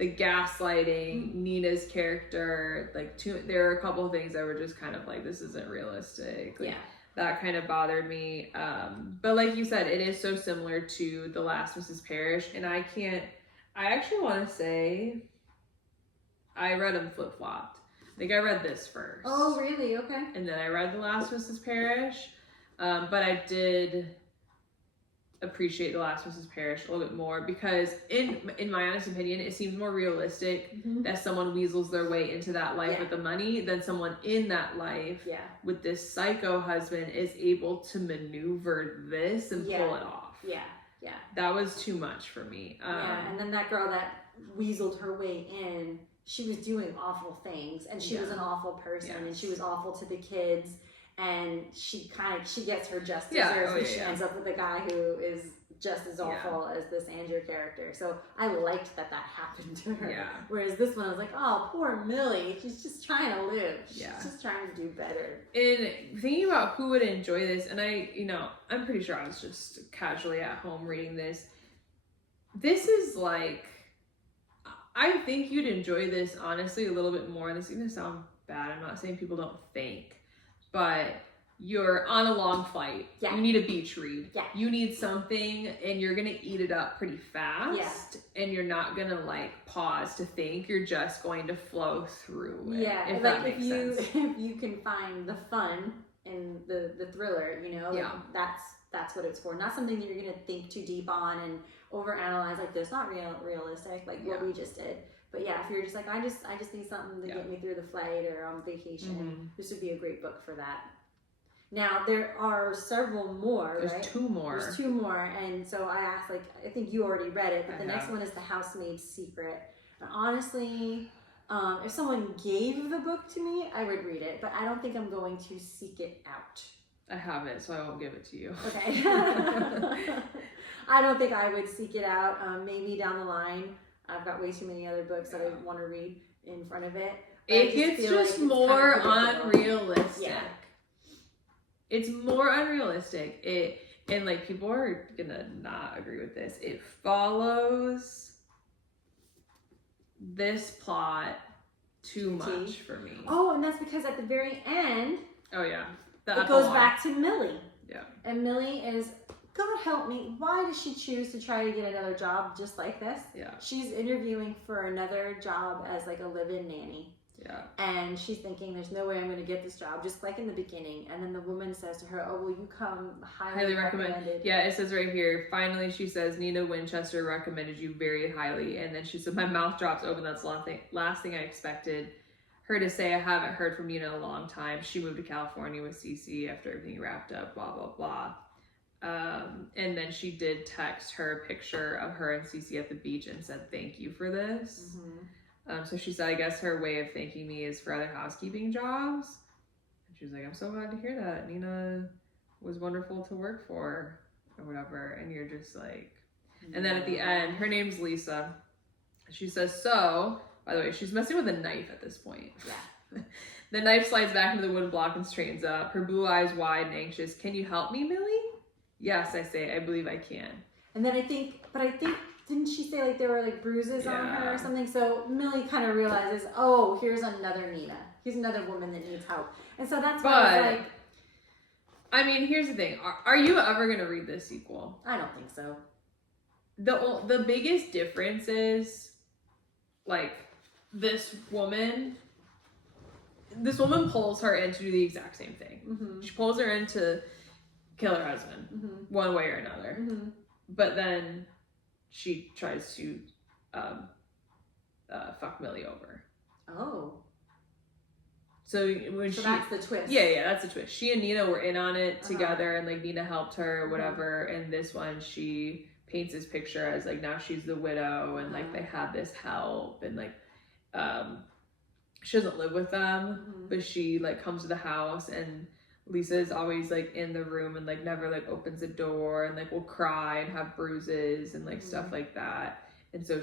gaslighting, Nina's character, like there are a couple of things that were just kind of like, this isn't realistic. Like, that kind of bothered me. But like you said, it is so similar to The Last Mrs. Parrish, and I actually want to say I read them flip-flopped. I think I read this first. Oh, really? Okay. And then I read The Last Mrs. Parrish. But I did appreciate The Last Mrs. Parrish a little bit more, because in my honest opinion, it seems more realistic that someone weasels their way into that life with the money than someone in that life with this psycho husband is able to maneuver this and pull it off. Yeah. That was too much for me. And then that girl that weaseled her way in, she was doing awful things, and she was an awful person, and she was awful to the kids. And she gets her just deserves, and she ends up with a guy who is just as awful as this Andrew character. So I liked that happened to her. Yeah. Whereas this one, I was like, oh, poor Millie. She's just trying to live. She's just trying to do better. And thinking about who would enjoy this, and I'm pretty sure I was just casually at home reading this. This is like, I think you'd enjoy this honestly a little bit more. This is going to sound bad. I'm not saying people don't think. But you're on a long flight. Yeah. You need a beach read. Yeah. You need something, and you're going to eat it up pretty fast. Yeah. And you're not going to like pause to think. You're just going to flow through it. Yeah. If that makes sense. If you can find the fun in the thriller, that's what it's for. Not something that you're going to think too deep on and overanalyze. Like, that's not realistic. Like what we just did. But if you're just like, I just need something to get me through the flight or on vacation, this would be a great book for that. Now, there are several more, There's right? 2 more. There's 2 more. And so I asked, I think you already read it, but the next one is The Housemaid's Secret. And honestly, if someone gave the book to me, I would read it, but I don't think I'm going to seek it out. I have it, so I won't give it to you. Okay. I don't think I would seek it out. Maybe down the line. I've got way too many other books that I want to read in front of it. It gets just more unrealistic. Yeah. It's more unrealistic. And like, people are gonna not agree with this. It follows this plot too much for me. Oh, and that's because at the very end, it goes back to Millie. Yeah. And Millie is, God help me, why does she choose to try to get another job just like this? Yeah. She's interviewing for another job as like a live-in nanny. Yeah. And she's thinking, there's no way I'm going to get this job, just like in the beginning. And then the woman says to her, oh, will you come highly recommended? Yeah, it says right here, finally, she says, Nina Winchester recommended you very highly. And then she said, my mouth drops open. That's the last thing I expected her to say. I haven't heard from Nina in a long time. She moved to California with Cece after everything wrapped up, blah, blah, blah. And then she did text her a picture of her and Cece at the beach and said, thank you for this. So she said, I guess her way of thanking me is for other housekeeping jobs. And she was like, I'm so glad to hear that. Nina was wonderful to work for or whatever. And you're just like, and then at the end, her name's Lisa. She says, so, by the way, she's messing with a knife at this point. Yeah. The knife slides back into the wooden block and straightens up. Her blue eyes wide and anxious. Can you help me, Millie? Yes, I say, I believe I can. And then I think, didn't she say like there were like bruises on her or something? So Millie kind of realizes, oh, here's another Nina. Here's another woman that needs help. And so that's why I was like, I mean, here's the thing. Are you ever going to read this sequel? I don't think so. The biggest difference is, like, this woman pulls her in to do the exact same thing. She pulls her in to kill her husband, one way or another. But then she tries to fuck Millie over. Oh. So that's the twist. Yeah, that's the twist. She and Nina were in on it together, and like Nina helped her or whatever. And this one, she paints this picture as like now she's the widow, and like they have this help, and like she doesn't live with them, but she like comes to the house, and Lisa is always like in the room and like never like opens the door, and like will cry and have bruises and like stuff like that. And so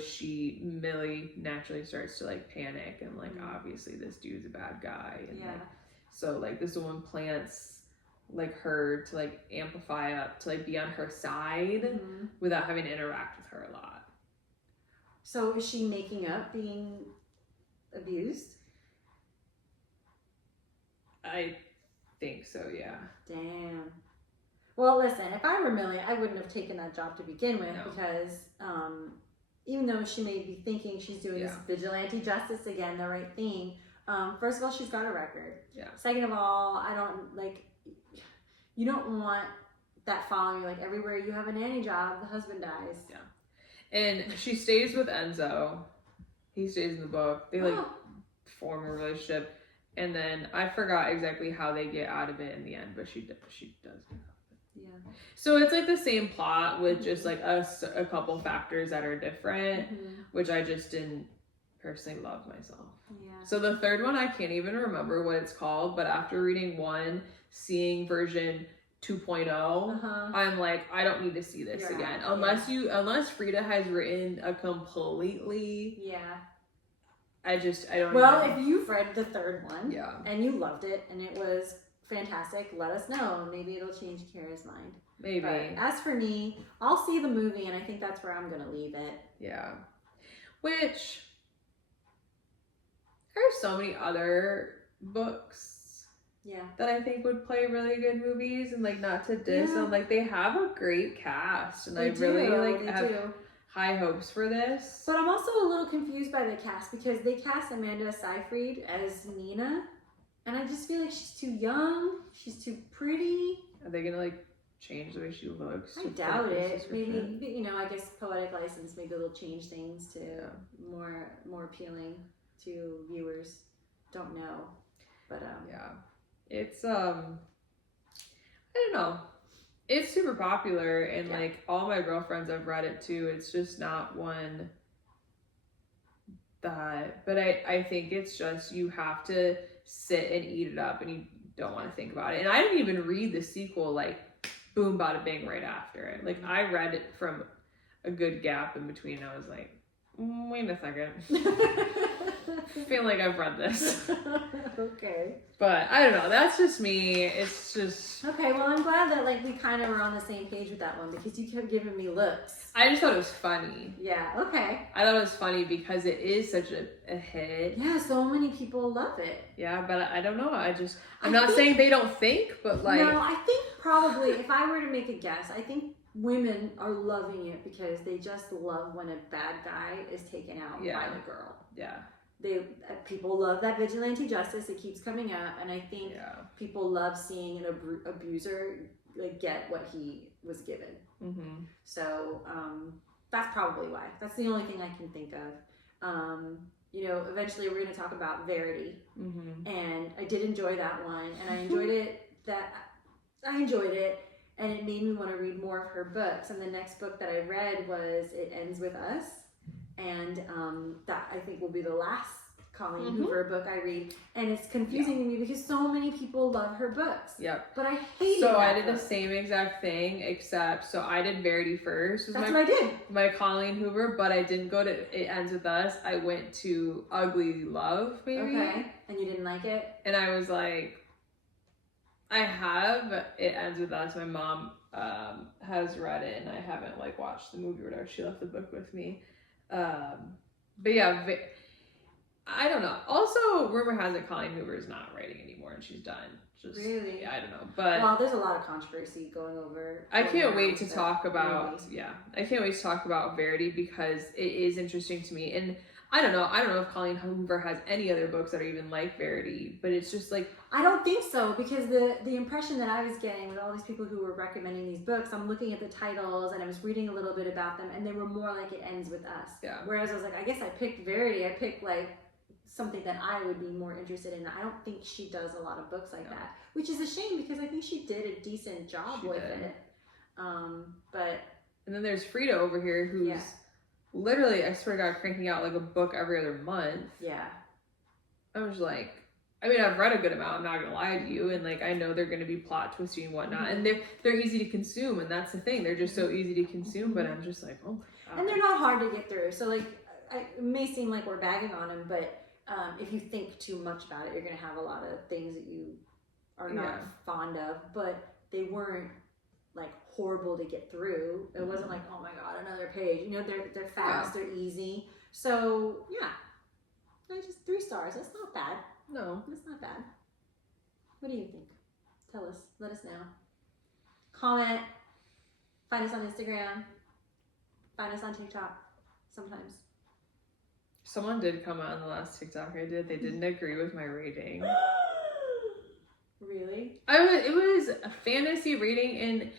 Millie naturally starts to like panic, and like obviously this dude's a bad guy, and like so like this woman plants like her to like amplify up to like be on her side without having to interact with her a lot. So is she making up being abused? I think so, yeah. Damn. Well, listen, if I were Millie, I wouldn't have taken that job to begin with, because even though she may be thinking she's doing this vigilante justice again, the right thing, first of all, she's got a record. Yeah. Second of all, you don't want that following you. Like, everywhere you have a nanny job, the husband dies. Yeah. And she stays with Enzo. He stays in the book. They form a relationship. And then I forgot exactly how they get out of it in the end, but she does get out of it. Yeah. So it's like the same plot with just like a couple factors that are different, which I just didn't personally love myself. Yeah. So the third one, I can't even remember what it's called, but after reading one, seeing version 2.0, I'm like, I don't need to see this again. Unless Freida has written a completely I don't Well, even... if you've read the third one and you loved it and it was fantastic, let us know. Maybe it'll change Kara's mind. Maybe. But as for me, I'll see the movie, and I think that's where I'm going to leave it. Yeah. Which, there's so many other books that I think would play really good movies, and like not to diss them, like they have a great cast, and I really like have high hopes for this. But I'm also a little confused by the cast, because they cast Amanda Seyfried as Nina, and I just feel like she's too young, she's too pretty. Are they gonna like change the way she looks? I doubt it. Maybe, I guess poetic license, maybe they'll change things to more appealing to viewers. Don't know. But it's I don't know. It's super popular, and like all my girlfriends have read it too. It's just not one that, but I think it's just, you have to sit and eat it up, and you don't want to think about it. And I didn't even read the sequel like boom bada bing right after it. Like I read it from a good gap in between, and I was like, wait a second. I feel like I've read this. Okay. But I don't know. That's just me. It's just... Okay, well, I'm glad that like we kind of were on the same page with that one, because you kept giving me looks. I just thought it was funny. Yeah, okay. I thought it was funny because it is such a hit. Yeah, so many people love it. Yeah, but I don't know. I'm not saying they don't think, but like... No, I think probably, if I were to make a guess, I think women are loving it because they just love when a bad guy is taken out by the girl. Yeah. people love that vigilante justice. It keeps coming up, and I think people love seeing an abuser like get what he was given. Mm-hmm. So that's probably why. That's the only thing I can think of. You know, eventually we're going to talk about Verity, and I did enjoy that one, and I enjoyed it. And it made me want to read more of her books. And the next book that I read was It Ends With Us. And that I think will be the last Colleen Hoover book I read. And it's confusing to me because so many people love her books. Yep. But I hated So I did book. the same exact thing, except, so I did Verity first. That's what I did. My Colleen Hoover, but I didn't go to It Ends With Us. I went to Ugly Love, maybe. Okay. And you didn't like it? And I was like, I have It Ends With Us. My mom has read it, and I haven't like watched the movie or whatever. She left the book with me. But yeah, I don't know. Also, rumor has it Colleen Hoover is not writing anymore, and she's done. Really? Yeah, I don't know. But well, there's a lot of controversy going over. I can't wait to talk about. Yeah, I can't wait to talk about Verity because it is interesting to me, and I don't know if Colleen Hoover has any other books that are even like Verity, but it's just like... I don't think so, because the impression that I was getting with all these people who were recommending these books, I'm looking at the titles and I was reading a little bit about them, and they were more like It Ends With Us. Yeah. Whereas I was like, I guess I picked Verity. I picked like something that I would be more interested in. I don't think she does a lot of books like that, which is a shame because I think she did a decent job with it. But... And then there's Freida over here who's... Yeah. Literally, I swear to God, cranking out like a book every other month. Yeah. I was like, I mean, I've read a good amount, I'm not gonna lie to you, and like I know they're gonna be plot twisty and whatnot, and they're easy to consume, and that's the thing, they're just so easy to consume, but I'm just like, oh my God. And they're not hard to get through, so like, it may seem like we're bagging on them, but if you think too much about it, you're gonna have a lot of things that you are not fond of, but they weren't like horrible to get through. It wasn't like, oh my God, another page. You know, they're fast, they're easy. So yeah, I just 3 stars. That's not bad. No, it's not bad. What do you think? Tell us. Let us know. Comment. Find us on Instagram. Find us on TikTok. Sometimes. Someone did comment on the last TikTok I did. They didn't agree with my rating. Really? It was a fantasy rating, and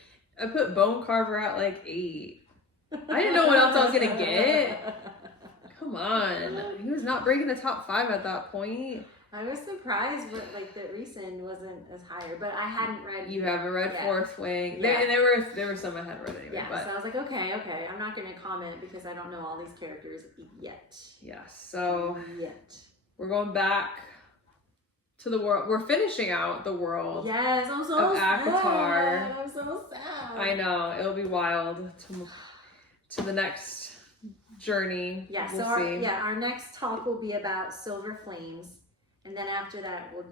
I put Bone Carver at like 8. I didn't know what else I was gonna get. Come on, he was not breaking the top 5 at that point. I was surprised, but like the recent wasn't as higher. But I hadn't read. You haven't read Fourth Wing. Yeah. There were some I hadn't read anyway. Yeah, but. so I was like, okay, I'm not gonna comment because I don't know all these characters yet. Yes, so we're going back to the world. We're finishing out the world. Yes, I'm so sad. Avatar. I'm so sad. I know, it'll be wild to the next journey. Yeah, we'll see. Our next talk will be about Silver Flames, and then after that we'll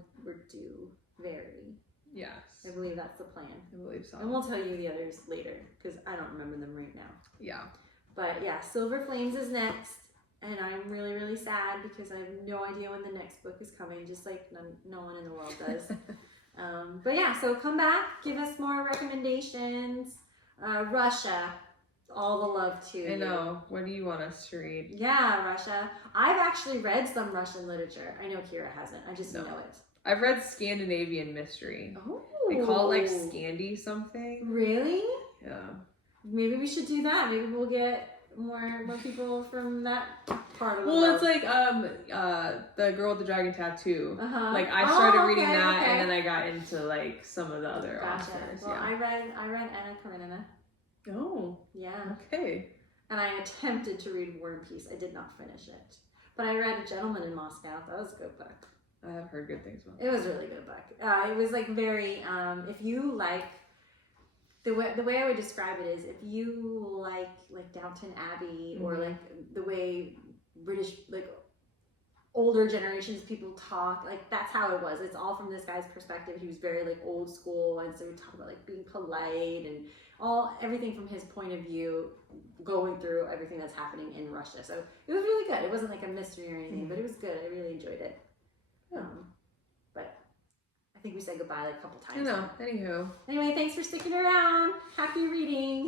do Verity. Yes, I believe that's the plan. I believe so. And we'll tell you the others later because I don't remember them right now. Yeah, but yeah, Silver Flames is next. And I'm really, really sad because I have no idea when the next book is coming, just like no one in the world does. But yeah, so come back, give us more recommendations. Russia, all the love to you. I know. What do you want us to read? Yeah, Russia. I've actually read some Russian literature. I know Kira hasn't. I just know it. I've read Scandinavian mystery. Oh. They call it like Scandi something. Really? Yeah. Maybe we should do that. Maybe we'll get more people from that part of the world. Well, it's like the girl with the dragon tattoo. Like I started reading that, and then I got into like some of the other authors. Well, I read Anna Karenina. Oh. Yeah. Okay. And I attempted to read War and Peace. I did not finish it, but I read A Gentleman in Moscow. That was a good book. I have heard good things about it. It was a really good book. It was like very if you like. The way I would describe it is if you like Downton Abbey or like the way British like older generations people talk, like that's how it was. It's all from this guy's perspective. He was very like old school, and so we talk about like being polite and everything from his point of view, going through everything that's happening in Russia. So it was really good. It wasn't like a mystery or anything, but it was good. I really enjoyed it. But I think we said goodbye like a couple times. I know. Anywho. Anyway, thanks for sticking around. Happy reading.